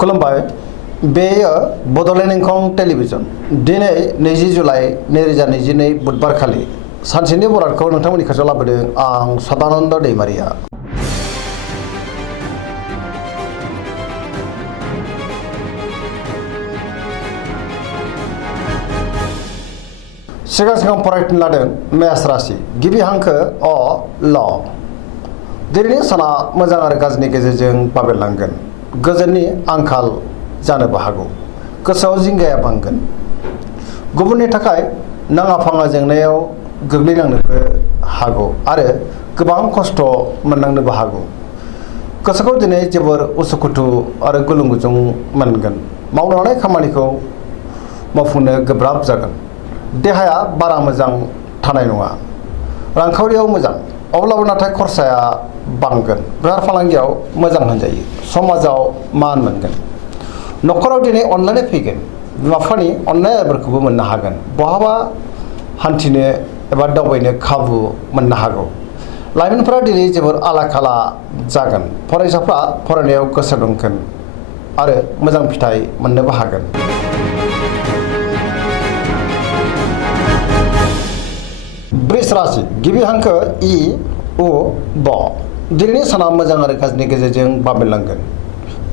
खुलुमबाय बेयो बड'लेण्ड इंखं टेलिभिजन दिनै 20 जुलाइ 2022 बुधबार खालि सानसेनि बरादखौ नोंथांमोननि खाथियाव लाबोदों आं सदानन्द दैमारिया। सिगां फरायनो लादों मेष राशि गिबि हांखो अ ल। दिनैनि साना मोजां आरो गाज्रिनि गेजेरजों बाबेरलांगोन। गोजोननि आंखाल जानोबो हागौ। गोसोआव जिंगाया बांगोन। गुबुननि थाखाय नाङा फाङा जेंनायाव गोग्लैनांनोबो हागौ आरो गोबां खस्थ' मोननांनोबो हागौ। गोसोखौ दिनै जोबोर उसुखुथु आरो गुलुं गुजुं मोनगोन। मावनो हानाय खामानिखौ मावफुंनो गोब्राब जागोन। देहाया बारा मोजां थानाय नङा। रांखावरियाव मोजां अब्लाबो नाथाय खरसाया बांगोन। बेफार फालांगियाव मोजां होनजायो। समाजाव मान मोनगोन। न'खराव दिनै अनलायनाय फैगोन। बिमा बिफानि अननाय आदरखौबो मोननो हागोन। बहाबा हान्थिनो एबा दावबायनो खाबु मोननो हागौ। लाइमोनफोरा दिनै जोबोर आला खाला जागोन। फरायसाफ्रा फरायनायाव गोसो दुंगोन आरो मोजां फिथाइ मोननोबो हागोन। वृष राशि गिबि हांखो इ उ ब। दिनैनि साना मोजां आरो गाज्रिनि गेजेरजों बाबेरलांगोन।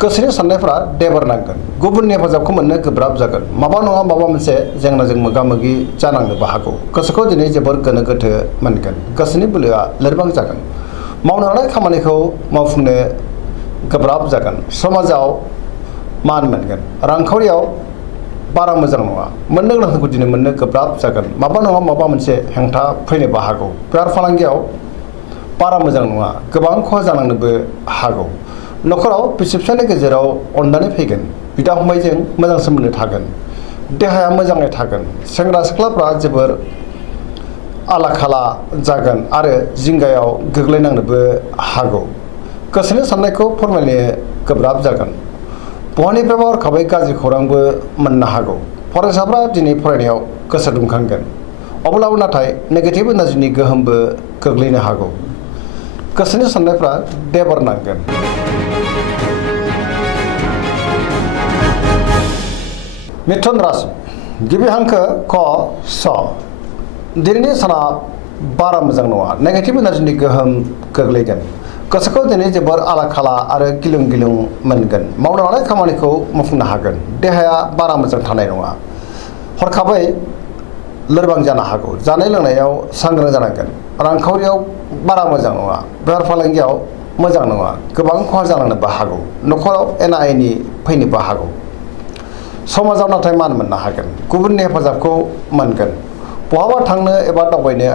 गोसोनि साननायफ्रा देबोरनांगोन। गुबुननि हेफाजाबखौ मोननो गोब्राब जागोन। माबा नङा माबा मोनसे जेंनाजों मोगा मोगि जानांनोबो हागौ। गोसोखौ दिनै जोबोर गोनो गोथो मोनगोन। गोसोनि बोलोआ लोरबां जागोन। मावनो हानाय खामानिखौ मावफुंनो गोब्राब जागोन। समाजाव मान मोनगोन। रांखावरियाव बारा मोजां नङा। मोननो गोनांखौ दिनै मोननो गोब्राब जागोन। माबा नङा माबा मोनसे हेंथा फैनोबो हागौ। बेफार फालांगियाव बारा मोजां नङा। गोबां खहा जानांनोबो हागौ। न'खराव बिसि फिसायनि गेजेराव अननानै फैगोन। बिदा फंबायजों मोजां सोमोन्दो थागोन। देहाया मोजाङै थागोन। सेंग्रा सिख्लाफ्रा जोबोर आला खाला जागोन आरो जिंगायाव गोग्लैनांनोबो हागौ। गोसोनि साननायखौ फोरमायनो गोब्राब जागोन। बहानिफ्रायबा हरखाबै गाज्रि खौरांबो मोननो हागौ। फरायसाफ्रा दिनै फरायनायाव गोसो दुंखांगोन। अब्लाबो नाथाय नेगेटिभ एनार्जिनि गोहोमबो गोग्लैनो हागौ। गोसोनि साननायफ्रा देबोरनांगोन। मिथुन राशि गिबि हांखो क स। दिनैनि साना बारा मोजां नङा। नेगेटिभ एनार्जिनि गोहोम गोग्लैगोन। गोसोखौ दिनै जोबोर आला खाला आरो गिलुं गिलुं मोनगोन। मावनो हानाय खामानिखौ मावफुंनो हागोन। देहाया बारा मोजां थानाय नङा। हरखाबै लोरबां जानो हागौ। जानाय लोंनायाव सांग्रां जानांगोन। रांखावरियाव बारा मोजां नङा। बेफार फालांगियाव मोजां नङा। गोबां खहा जालांनोबो हागौ। न'खराव एना एनि फैनोबो हागौ। समाजाव नाथाय मान मोननो हागोन। गुबुननि हेफाजाबखौ मोनगोन। बहाबा थांनो एबा दावबायनो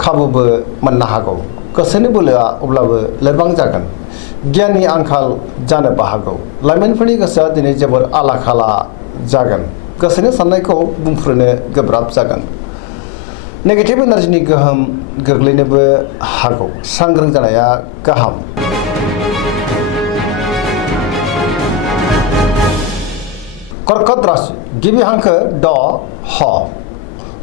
खाबुबो मोननो हागौ। गोसोनि बोलोआ अब्लाबो लोरबां जागोन। गियाननि आंखाल जानोबो हागौ। लाइमोनफोरनि गोसोआ दिनै जोबोर आला खाला जागोन। गोसोनि साननायखौ बुंफ्रुनो गोब्राब जागोन। नेगेटिभ एनार्जिनि गोहोम गोग्लैनोबो हागौ। सांग्रां जानाया गाहाम। कर्कट राशि गिबि हांखो ड ह।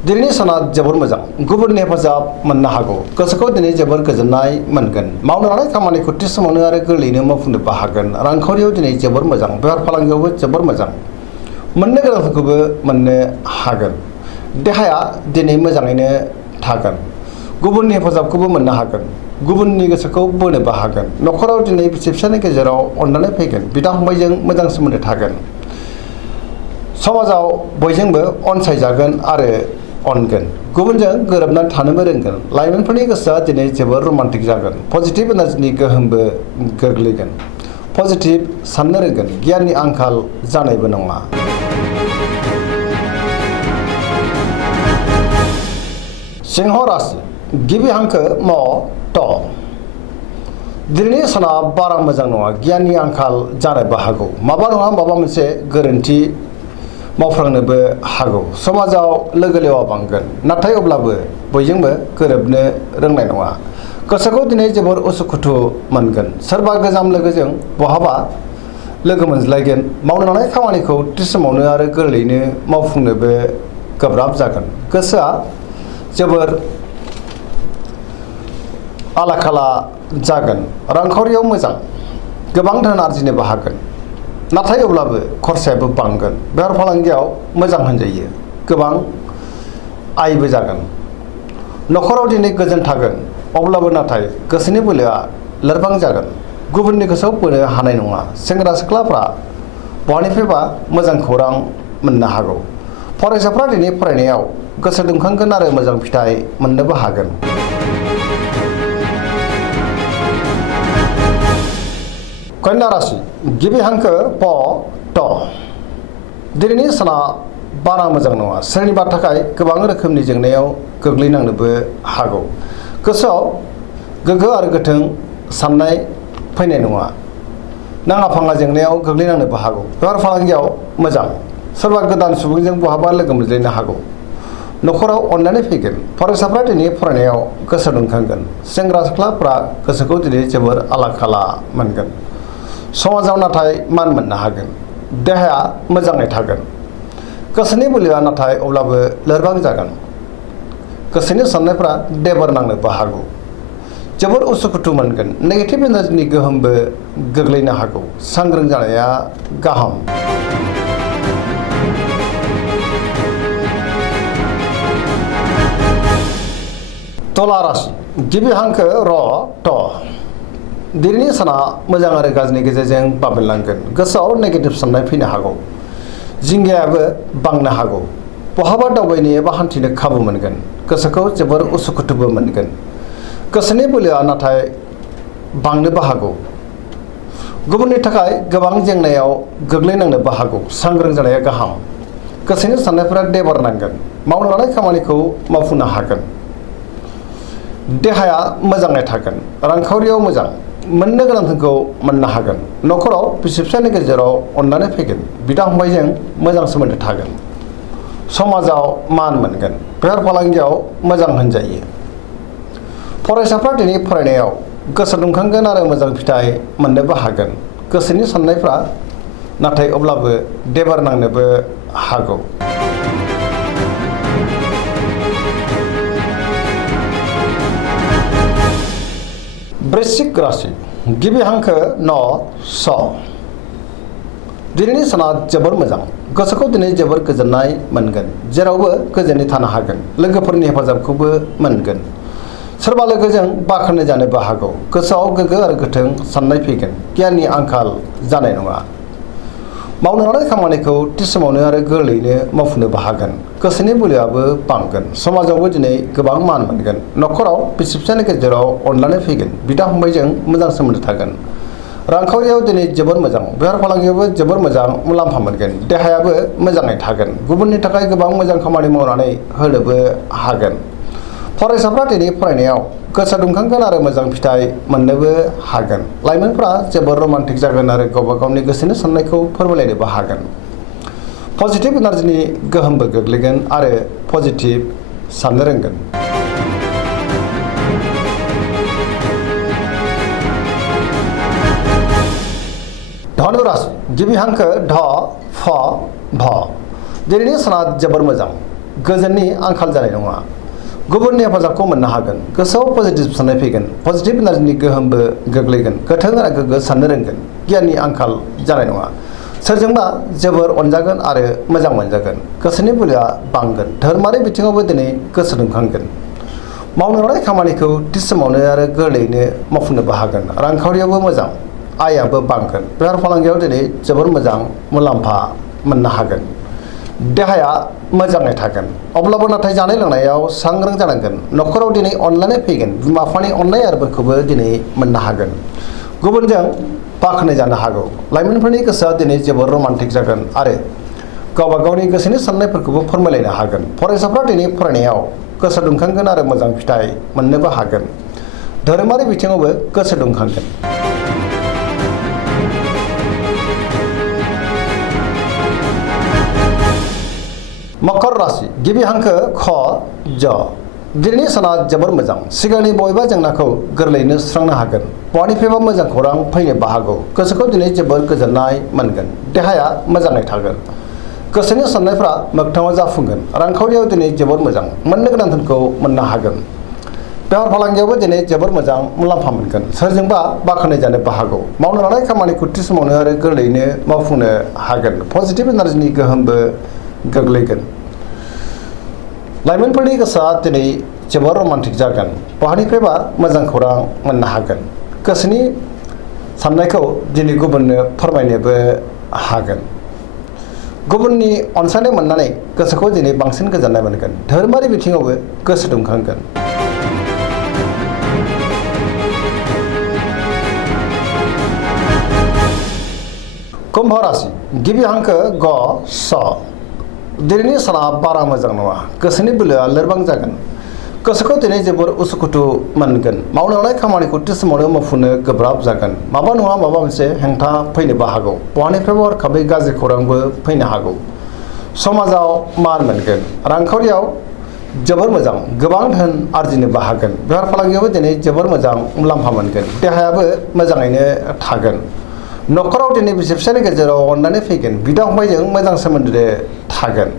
दिनैनि साना जोबोर मोजां। गुबुननि हेफाजाब मोननो हागौ। गोसोखौ दिनै जोबोर गोजोननाय मोनगोन। मावनो हानाय खामानिखौ थि समावनो आरो गोरलैयैनो मावफुंनोबो हागोन। रांखावरियाव दिनै जोबोर मोजां। बेफार फालांगियावबो जोबोर मोजां। मोननो गोनांफोरखौबो मोननो हागोन। देहाया दिनै मोजाङैनो थागोन। गुबुननि हेफाजाबखौबो मोननो हागोन। गुबुननि गोसोखौ बोनोबो हागोन। न'खराव दिनै बिसि फिसायनि गेजेराव अननानै फैगोन। बिदा फंबायजों मोजां सोमोन्दो थागोन। समाजाव बयजोंबो अनसायजागोन आरो अनगोन। गुबुनजों गोरोबनानै थानोबो रोंगोन। लाइमोनफोरनि गोसोआ दिनै जोबोर रमान्टिक जागोन। पजिटिभ एनार्जिनि गोहोमबो गोग्लैगोन। पजिटिभ साननो रोंगोन। गियाननि आंखाल जानायबो नङा। सिंह राशि गिबि हांखो म ट। दिनैनि साना बारा मोजां नङा। गियाननि आंखाल जानोबो हागौ। माबा नङा माबा मोनसे गोरोन्थि मावफ्लांनोबो हागौ। समाजाव लोगो लेवा बांगोन। नाथाय अब्लाबो बयजोंबो गोरोबनो रोंनाय नङा। गोसोखौ दिनै जोबोर उसुखुथु मोनगोन। सोरबा गोजाम लोगोजों बहाबा लोगो मोनज्लायगोन। मावनो हानाय खामानिखौ थि समावनो आरो गोरलैयैनो मावफुंनोबो गोब्राब जागोन। गोसोआ जोबोर आला खाला जागोन। रांखावरियाव मोजां। गोबां धोन आरजिनोबो हागोन। नाथाय अब्लाबो खरसायाबो बांगोन। बेफार फालांगियाव मोजां होनजायो, गोबां आयबो जागोन। न'खराव दिनै गोजोन थागोन, अब्लाबो नाथाय गोसोनि बोलोआ लोरबां जागोन। गुबुननि गोसोआव बोनो हानाय नङा। सेंग्रा सिख्लाफ्रा बहानिफ्रायबा मोजां खौरां मोननो हागौ। फरायसाफ्रा दिनै फरायनायाव गोसो दुंखांगोन आरो मोजां फिथाइ मोननोबो हागोन। कन्या राशि गिबि हांखो प ट। दिनैनि साना बारा मोजां नङा। सोरनिबा थाखाय गोबां रोखोमनि जेंनायाव गोग्लैनांनोबो हागौ। गोसोआव गोग्गो आरो गोथों साननाय फैनाय नङा। नाङा फाङा जेंनायाव गोग्लैनांनोबो हागौ। बेफार फालांगियाव मोजां। सोरबा गोदान सुबुंजों बहाबा लोगो मोनज्लायनो हागौ। न'खराव अननानै फैगोन। फरायसाफ्रा दिनै फरायनायाव गोसो दुंखांगोन। सेंग्रा सिख्लाफ्रा गोसोखौ दिनै जोबोर आला खाला मोनगोन। समाजाव नाथाय मान मोननो हागोन। देहाया मोजाङै थागोन। गोसोनि बोलोआ नाथाय अब्लाबो लोरबां जागोन। गोसोनि साननायफ्रा देबर नांनोबो हागौ। जोबोर उसुखुथु मोनगोन। नेगेटिभ एनार्जिनि गोहोमबो गोग्लैनो हागौ। सांग्रां जानाया गाहाम। तुला राशि गिबि हांखो र ट। दिनैनि साना मोजां आरो गाज्रिनि गेजेरजों बाबेनलांगोन। गोसोआव नेगेटिभ साननाय फैनो हागौ। जिंगायाबो बांनो हागौ। बहाबा दावबायनो एबा हान्थिनो खाबु मोनगोन। गोसोखौ जोबोर उसुखुथुबो मोनगोन। गोसोनि बोलोआ नाथाय बांनोबो हागौ। गुबुननि थाखाय गोबां जेंनायाव गोग्लैनांनोबो हागौ। सांग्रां जानाया गाहाम। गोसोनि साननायफोरा देबर नांगोन। मावनो लानाय खामानिखौ मावफुंनो हागोन। देहाया मोजाङै थागोन। रांखावरियाव मोजां। मोननो गोनांखौ मोननो हागोन। न'खराव बिसि फिसायनि गेजेराव अननानै फैगोन। बिदा फंबायजों मोजां सोमोन्दो थागोन। समाजाव मान मोनगोन। बेफार फालांगियाव मोजां होनजायो। फरायसाफ्रा दिनै फरायनायाव गोसो दुंखांगोन आरो मोजां फिथाइ मोननोबो हागोन। गोसोनि साननायफ्रा नाथाय अब्लाबो देबार नांनोबो हागौ। वृश्चिक राशि गिबि हांखो न स। दिनैनि साना जोबोर मोजां। गोसोखौ दिनै जोबोर गोजोननाय मोनगोन। जेरावबो गोजोनै थानो हागोन। लोगोफोरनि हेफाजाबखौबो मोनगोन। सोरबा लोगोजों बाख्नाय जानोबो हागौ। गोसोआव गोग्गो आरो गोथों साननाय फैगोन। गियाननि आंखाल जानाय नङा। मावनो लानाय खामानिखौ थि समावनो आरो गोरलैयैनो मावफुंनोबो हागोन। गोसोनि बोलोआबो बांगोन। समाजावबो दिनै गोबां मान मोनगोन। न'खराव बिसि फिसायनि गेजेराव अनलायनाय फैगोन। बिदा फंबायजों मोजां सोमोन्दो थागोन। रांखावरियाव दिनै जोबोर मोजां। बेफार फालांगियावबो जोबोर मोजां मुलाम्फा मोनगोन। देहायाबो मोजाङै थागोन। गुबुननि थाखाय गोबां मोजां खामानि मावनानै होनोबो हागोन। फरायसाफ्रा दिनै फरायनायाव गोसो दुंखांगोन आरो मोजां फिथाइ मोननोबो हागोन। लाइमोनफ्रा जोबोर रमान्टिक जागोन आरो गावबा गावनि गोसोनि साननायखौ फोरमायलायनोबो हागोन। पजिटिभ एनार्जिनि गोहोमबो गोग्लैगोन आरो पजिटिभ साननो रोंगोन। धनु राशि गिबि हांखो ढ फ भ। दिनैनि साना जोबोर मोजां। गोजोननि आंखाल जानाय नङा। गुबुननि हेफाजाबखौ मोननो हागोन। गोसोआव पजिटिभ साननाय फैगोन। पजिटिभ एनार्जिनि गोहोमबो गोग्लैगोन। गोथों आरो गोग्गो साननो रोंगोन। गियाननि आंखाल जानाय नङा। सोरजोंबा जोबोर अनजागोन आरो मोजां मोनजागोन। गोसोनि बोलोआ बांगोन। धोरोमारि बिथिङावबो दिनै गोसो दुंखांगोन। मावनो लानाय खामानिखौ थि समावनो आरो गोरलैयैनो मावफुंनोबो हागोन। रांखावरियावबो मोजां। आयाबो बांगोन। बेफार फालांगियाव दिनै जोबोर मोजां मुलाम्फा मोननो हागोन। देहाया मोजाङै थागोन। अब्लाबो नाथाय जानाय लोंनायाव सांग्रां जानांगोन। न'खराव दिनै अनलायनाय फैगोन। बिमा बिफानि अननाय आरो बोरखौबो दिनै मोननो हागोन। गुबुनजों बाख्नाय जानो हागौ। लाइमोनफोरनि गोसोआ दिनै जोबोर रमान्टिक जागोन आरो गावबा गावनि गोसोनि साननायफोरखौबो फोरमायलायनो हागोन। फरायसाफ्रा दिनै फरायनायाव गोसो दुंखांगोन आरो मोजां फिथाइ मोननोबो हागोन। धोरोमारि बिथिङावबो गोसो दुंखांगोन। मकर राशि गिबि हांखो ख ज। दिनैनि साना जोबोर मोजां। सिगांनि बबेबा जेंनाखौ गोरलैयैनो सुस्रांनो हागोन। बहानिफ्रायबा मोजां खौरां फैनोबो हागौ। गोसोखौ दिनै जोबोर गोजोननाय मोनगोन। देहाया मोजाङै थागोन। गोसोनि साननायफ्रा मोगथाङाव जाफुंगोन। रांखावरियाव दिनै जोबोर मोजां। मोननो गोनां धोनखौ मोननो हागोन। बेफार फालांगियावबो दिनै जोबोर मोजां मुलाम्फा मोनगोन सोरजोंबा बाख्नाय जानोबो हागौ मावनो लानाय खामानिखौ थि समावनो आरो गोरलैयैनो मावफुंनो हागोन पजिटिभ एनार्जिनि गोहोमबो गोग्लैगोन लाइमोनफोरनि गोसोआ दिनै जोबोर रमान्टिक जागोन बहानिफ्रायबा मोजां खौरां मोननो हागोन गोसोनि साननायखौ दिनै गुबुननो फोरमायनोबो हागोन गुबुननि अनसायनाय मोननानै गोसोखौ दिनै बांसिन गोजोननाय मोनगोन धोरोमारि बिथिङावबो गोसो दुंखांगोन कुम्भ राशि गिबि हांखो ग स दिनैनि साना बारा मोजां नङा गोसोनि बोलोआ लोरबां जागोन गोसोखौ दिनै जोबोर उसुखुथु मोनगोन मावनो लानाय खामानिखौ थि समावनो मावफुंनो गोब्राब जागोन माबा नङा माबा मोनसे हेंथा फैनोबो हागौ बहानिफ्रायबो हरखाबै गाज्रि खौरांबो फैनो हागौ समाजाव मान मोनगोन रांखावरियाव जोबोर मोजां गोबां धोन आरजिनोबो हागोन बेफार फालांगियावबो दिनै जोबोर मोजां मुलाम्फा मोनगोन देहायाबो मोजाङैनो थागोन न'खराव दिनै बिसि फिसायनि गेजेराव अननानै फैगोन बिदा फंबायजों मोजां सोमोन्दो थागोन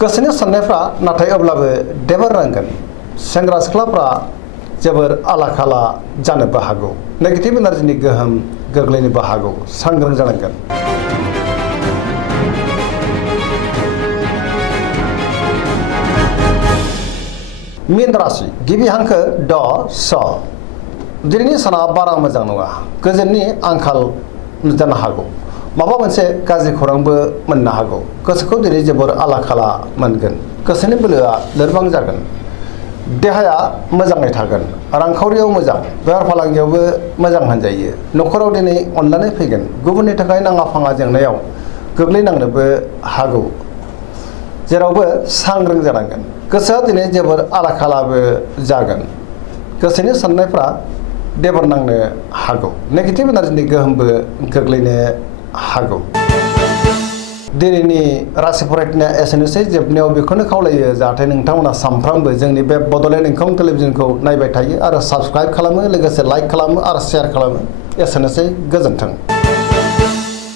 गोसोनि साननायफ्रा नाथाय अब्लाबो देबार नांगोन सेंग्रा सिख्लाफ्रा जोबोर आला खाला जानोबो हागौ नेगेटिभ एनार्जिनि गोहोम गोग्लैनोबो हागौ सांग्रां जानांगोन मीन राशि गिबि हांखो ड स दिनैनि साना बारा मोजां नङा गोजोननि आंखाल जानो हागौ माबा मोनसे गाज्रि खौरांबो मोननो हागौ गोसोखौ दिनै जोबोर आला खाला मोनगोन गोसोनि बोलोआ लोरबां जागोन देहाया मोजाङै थागोन रांखावरियाव मोजां बेफार फालांगियावबो मोजां होनजायो न'खराव दिनै अननानै फैगोन गुबुननि थाखाय नाङा फाङा जेंनायाव गोग्लैनांनोबो हागौ जेरावबो सांग्रां जानांगोन गोसोआ दिनै जोबोर आला खालाबो जागोन गोसोनि साननायफ्रा देबर नांनो हागौ नेगेटिभ एनार्जिनि गोहोमबो गोग्लैनो हागौ दिनैनि राशि फरायनाया एसेनोसै जोबनायाव बेखौनो खावलायो जाहाथे नोंथांमोना सानफ्रामबो जोंनि बे बड'लेण्ड इंखं टेलिभिजनखौ नायबाय थायो आरो साबस्क्राइब खालामो लोगोसे लाइक खालामो आरो शेयार खालामो एसेनोसै गोजोन्थों